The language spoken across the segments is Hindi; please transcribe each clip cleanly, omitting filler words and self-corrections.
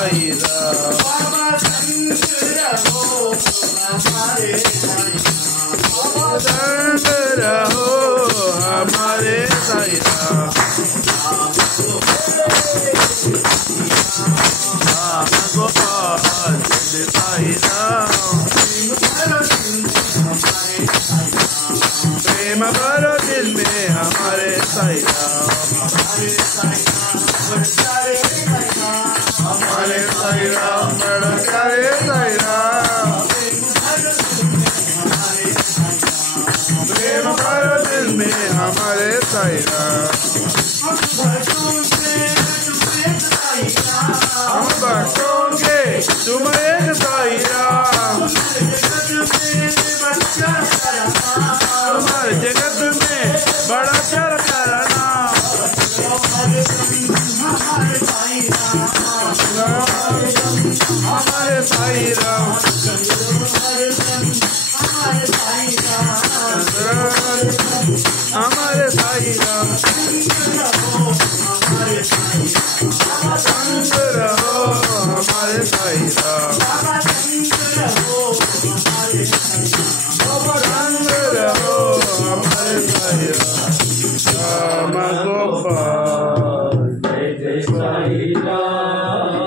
साई राम। बाबा संत रहो हमारे साई राम। बाबा संत रहो हमारे साई राम। राम गोपाल साई राम। प्रेम भरो दिल में हमारे साई राम। हमारे साई राम बड़ा प्यारे साई राम। प्रेम भरो दिल में हमारे साई राम। हम बटोगे तुम एक साई राम। हमारे जगत में बड़ा प्यारा प्यारा नाम। हमारे साई राम। हमारे साई राम। संग रहो हमारे साई राम। संग रहो हमारे साई राम। राम गोपाल जय जय साई राम।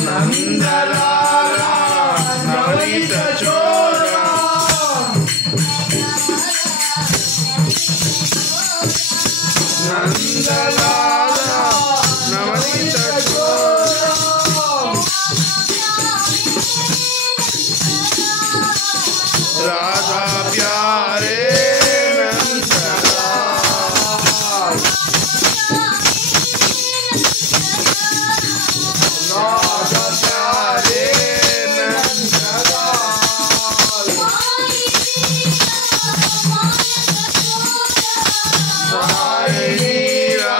नंदलाल नवनीत चोरा। नंदलाल नवनीत चोरा। राधा प्यारे नंदलाल। राधा प्यारे नंदलाल। साई मीरा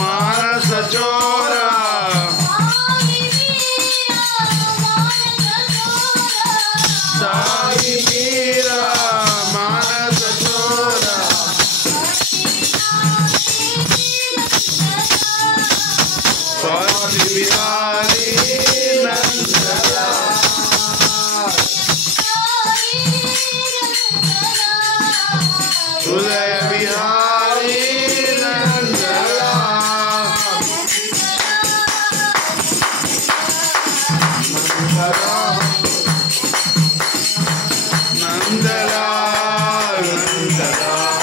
मानस चोरा। साई मीरा मानस चोरा। स्वाति बिहारी नंदलाल। उदय बिहारी नंदलाल। नंदलाल नंदलाल नंदलाल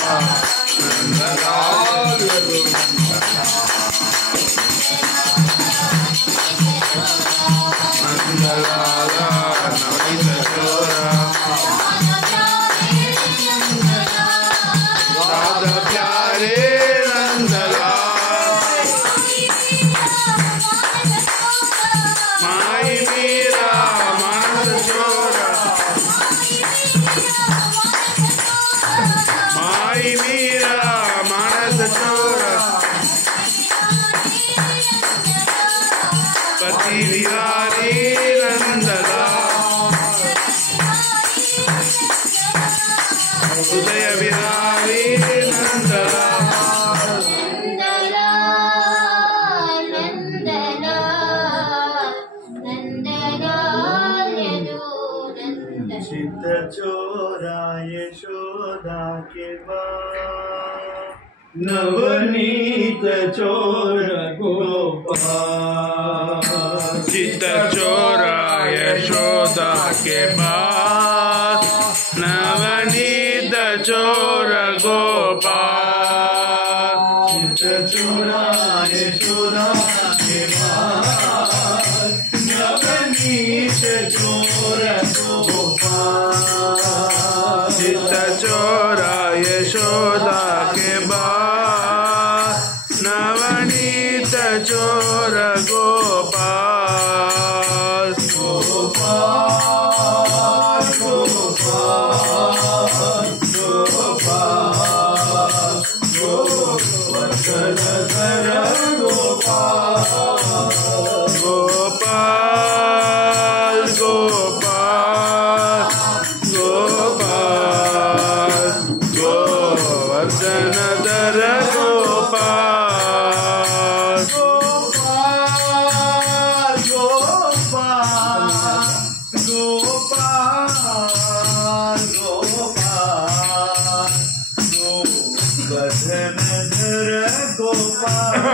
नंदलाल नवनीत चोरा। राधा प्यारे नंदलाल। माई मीरा मानस चोरा। माई मीरा मानस चोरा। पति बिहारी नंदलाल। उदय बिहारी नंदलाल। चित चोरा यशोदा के बाल। नवनीत चोर गोपाल। चित चोरा यशोदा के बाल। नवनीत चोर गोपाल। चित चोरा यशोदा के बाल। नवनीत चोर गोपाल चित्त चोरा यशोदा के बाल नवनीत चोर गोपाल गोपाल गोपाल गोपाल गोवर्धनधर गोपाल गोपाल गोपाल गोपाल गोवर्धनधर गोपाल गोपाल गोपाल गोपाल गोपाल गोवर्धनधर गोपाल